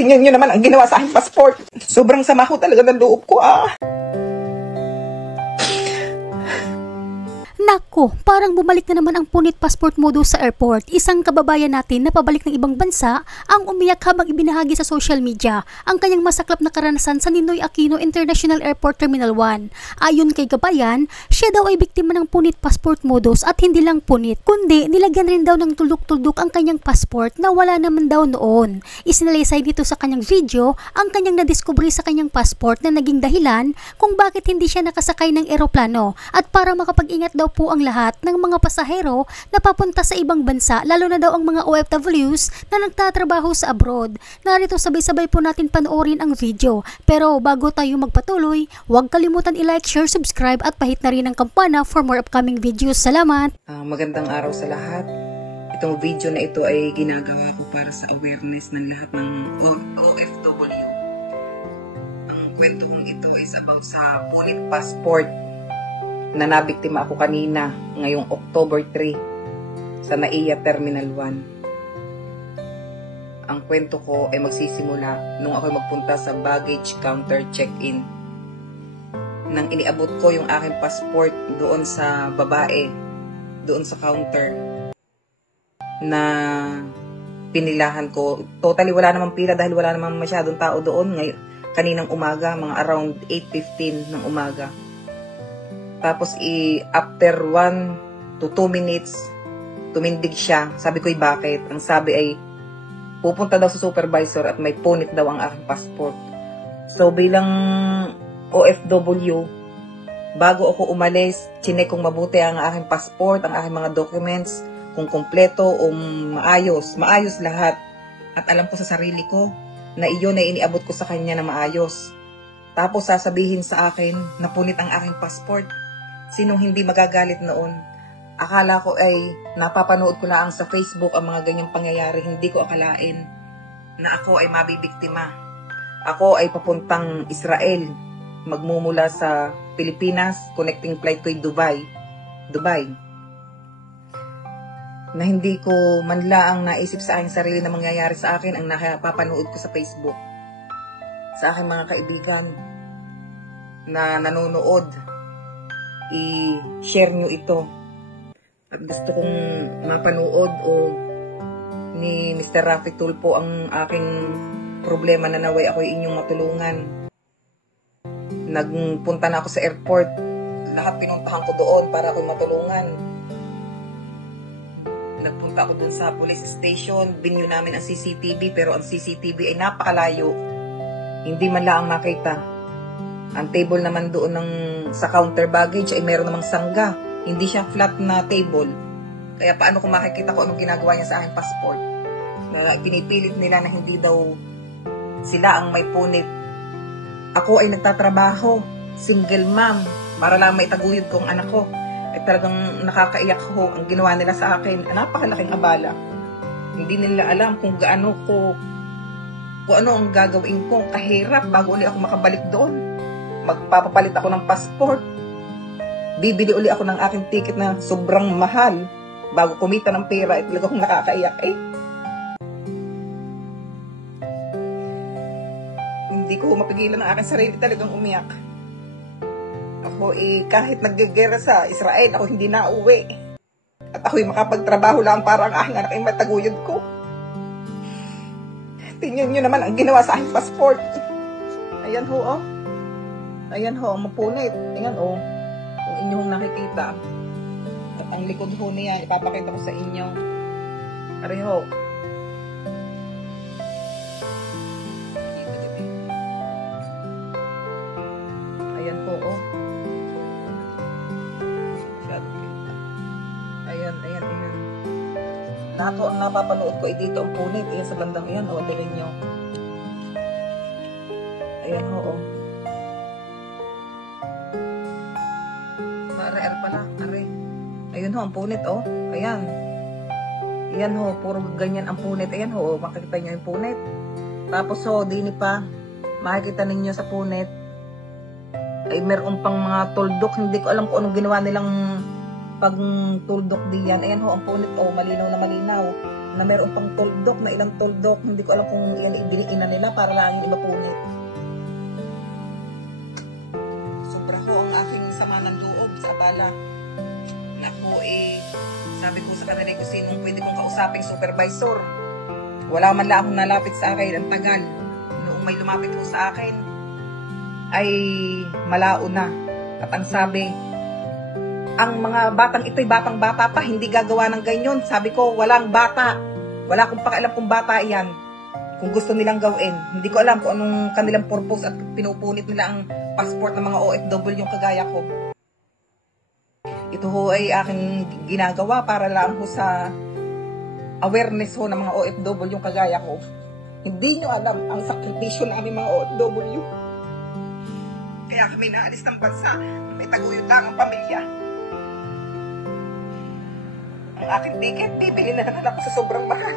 Tingnan nyo naman ang ginawa sa aking passport. Sobrang sama ko talaga ng loob ko Nako, parang bumalik na naman ang punit passport mo doon sa airport. Isang kababayan natin na pabalik ng ibang bansa ang umiyak habang ibinahagi sa social media ang kanyang masaklap na karanasan sa Ninoy Aquino International Airport Terminal 1. Ayon kay kabayan, siya daw ay biktima ng punit passport modus at hindi lang punit, kundi nilagyan rin daw ng tuldok-tuldok ang kanyang passport na wala naman daw noon. Isinalaysay dito sa kanyang video ang kanyang nadiskubre sa kanyang passport na naging dahilan kung bakit hindi siya nakasakay ng eroplano at para makapag-ingat daw po ang lahat ng mga pasahero na papunta sa ibang bansa, lalo na daw ang mga OFWs na nagtatrabaho sa abroad. Narito sabay-sabay po natin panoorin ang video. Pero bago tayo magpatuloy, huwag kalimutan i-like, share, subscribe at pahit na rin ang kampana for more upcoming videos. Salamat! Magandang araw sa lahat. Itong video na ito ay ginagawa ko para sa awareness ng lahat ng OFW. Ang kwento kong ito is about sa punit passport na nabiktima ako kanina ngayong October 3 sa NAIA Terminal 1. Ang kwento ko ay magsisimula nung ako magpunta sa baggage counter check-in. Nang iniabot ko yung aking passport doon sa babae, doon sa counter, na pinilahan ko. Totally wala namang pila dahil wala namang masyadong tao doon ngayon. Kaninang umaga, mga around 8:15 ng umaga. Tapos after 1 to 2 minutes, tumindig siya. Sabi ko, bakit? Ang sabi ay, pupunta daw sa supervisor at may punit daw ang aking passport. So bilang OFW, bago ako umalis, chinek kong mabuti ang aking passport, ang aking mga documents, kung kompleto o maayos. Maayos lahat. At alam ko sa sarili ko na iyon ay iniabot ko sa kanya na maayos. Tapos sasabihin sa akin na punit ang aking passport. Sinong hindi magagalit noon? Akala ko ay napapanood ko lang sa Facebook ang mga ganyang pangyayari. Hindi ko akalain na ako ay mabibiktima. Ako ay papuntang Israel. Magmumula sa Pilipinas, connecting flight to Dubai. Na hindi ko manlaang naisip sa aking sarili na mangyayari sa akin ang napapanood ko sa Facebook. Sa aking mga kaibigan na nanonood, i-share nyo ito. At gusto kong mapanood o ni Mr. Rafi Tulpo ang aking problema na naway ako'y inyong matulungan. Nagpunta na ako sa airport. Lahat pinuntahan ko doon para ako'y matulungan. Nagpunta ako doon sa police station. Binyo namin ang CCTV pero ang CCTV ay napakalayo. Hindi man lang makita. Ang table naman doon sa counter baggage ay meron namang sangga. Hindi siya flat na table. Kaya paano kung makikita ko anong ginagawa niya sa aking passport? Pinipilit nila na hindi daw sila ang may punit. Ako ay nagtatrabaho. Single mom. Para lang may taguyod ko ang anak ko. Ay talagang nakakaiyak ko ang ginawa nila sa akin. Napakalaking abala. Hindi nila alam kung ano ang gagawin ko. Kahirap bago ulit ako makabalik doon. Magpapapalit ako ng passport. Bibili uli ako ng aking ticket na sobrang mahal. Bago kumita ng pera, ay talaga akong nakakaiyak Hindi ko mapigilan ang aking sarili, talagang umiyak. Ako kahit naggegera sa Israel, ako hindi na uwi. At ako'y makapagtrabaho lang para ang aking anak ay mataguyod ko. Tingnan nyo naman ang ginawa sa aking passport. Ayan ho, Ayan ho, mapunit. Ayan kung inyong nakikita. At ang likod ho niya, ipapakita ko sa inyo. Areho. Ayan po, Ayan. Lahat ho ang napapanood ko, dito ang punit. Ayan sa bandang yan, tingnan nyo. Ayan ho, Ayun ho, ang punit, Ayan. Ayan ho, puro ganyan ang punit. Ayan ho, makikita nyo yung punit. Tapos dini pa, makikita ninyo sa punit, ay meron pang mga tuldok. Hindi ko alam kung anong ginawa nilang pag tuldok diyan. Ayan ho, ang punit, malinaw na malinaw. na meron pang tuldok, na ilang tuldok. Hindi ko alam kung yan idiniinan nila para lang iba punit. Sobra ho ang aking sama ng loob sa abala. Naku sabi ko sa kanila kung sinong pwede kong kausaping supervisor. Wala man lang akong nalapit sa akin. Ang tagal. Noong may lumapit ho sa akin, ay malao na. At ang sabi, ang mga batang ito'y batang-bata pa, hindi gagawa ng ganyan. Sabi ko, walang bata. Wala akong pakialam kung bata yan. Kung gusto nilang gawin. Hindi ko alam kung anong kanilang purpose at pinupunit nila ang passport ng mga OFW yung kagaya ko. Ito ho ay aking ginagawa para lang ho sa awareness ho ng mga OFW yung kagaya ko. Hindi nyo alam ang sakripisyo namin mga OFW. Kaya kami naalis ng bansa. May taguyod lang ang pamilya. Ang aking ticket, bibili na naman ako sa sobrang mahal.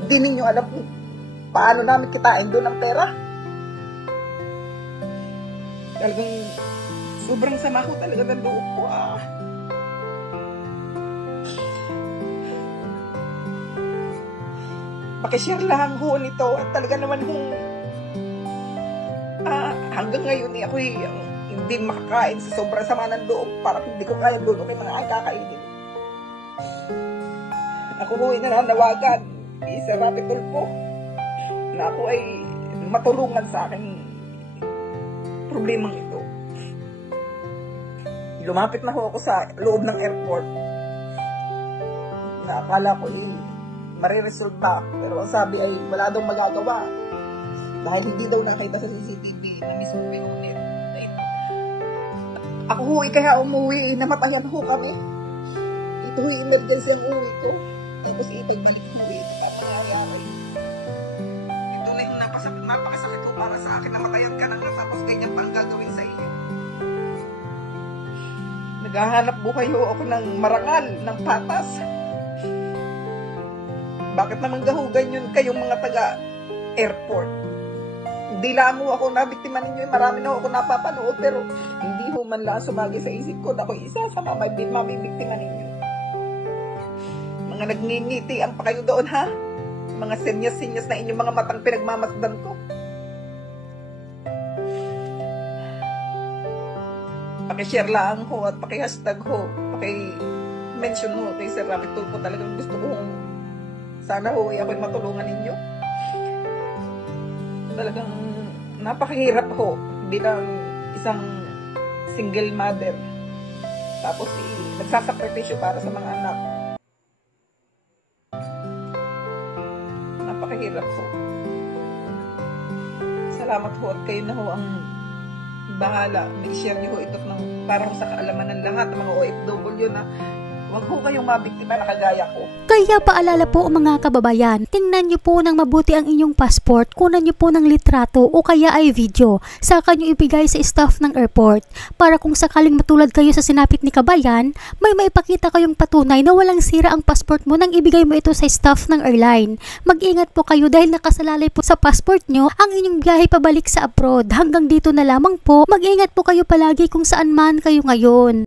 Hindi ninyo alam kung paano namin kitain doon ang pera. Talagang sobrang sama ko talaga ng loob ko. Pakishare lang ho nito at talaga naman hanggang ngayon ako hindi makakain sa sobrang sama ng loob. Parang hindi ko kaya doon may mga kakainin. Ako ho ay nananawagan sa Rapi Tulfo na ako ay matulungan sa aking problemang ito. Lumapit na ho ako sa loob ng airport na akala ko mariresolve ba, pero ang sabi ay wala daw magagawa dahil hindi daw nakita sa CCTV na may survey unit. Ako ho kaya umuwi, namatayan ho kami. Ito ho emergency ang uwi ko. Tapos ipagbalik ko dito ang nangyayari. Ito na yung napakasakit ko para sa akin. Namatayan ka na tapos ganyan pa ang gagawin sa iyo. Naghahanap buhay ho ako ng marangal, ng patas. Bakit naman gahugan yun kayong mga taga-airport? Hindi lang ho ako nabiktima ninyo. Marami na ho ako napapanood pero hindi ho man lang sumagi sa isip ko na ako isa sa mabibiktima ninyo. Mga nagngingiti ang pa kayo doon ha? Mga senyas-senyas na inyong mga matang pinagmamasdan ko. Paki-share lang ho at paki-hashtag ho. Paki-mention ho kay Sir Rapi Tulfo. Talagang gusto kong sana ho ay ako'y matulungan ninyo. Talagang napakahirap ho bilang isang single mother. Tapos nagsasakripisyo para sa mga anak. Napakahirap ho. Salamat ho at kayo na ho ang bahala. Mag-share niyo ho ito para sa kaalaman ng lahat ng mga OFW na huwag ho kayong mabiktima na kagaya ko. Kaya paalala po mga kababayan, tingnan nyo po ng mabuti ang inyong passport, kunan nyo po ng litrato o kaya ay video, saka nyo ibigay sa staff ng airport. Para kung sakaling matulad kayo sa sinapit ni kabayan, may maipakita kayong patunay na walang sira ang passport mo nang ibigay mo ito sa staff ng airline. Mag-ingat po kayo dahil nakasalalay po sa passport nyo ang inyong biyahe pabalik sa abroad. Hanggang dito na lamang po, mag-ingat po kayo palagi kung saan man kayo ngayon.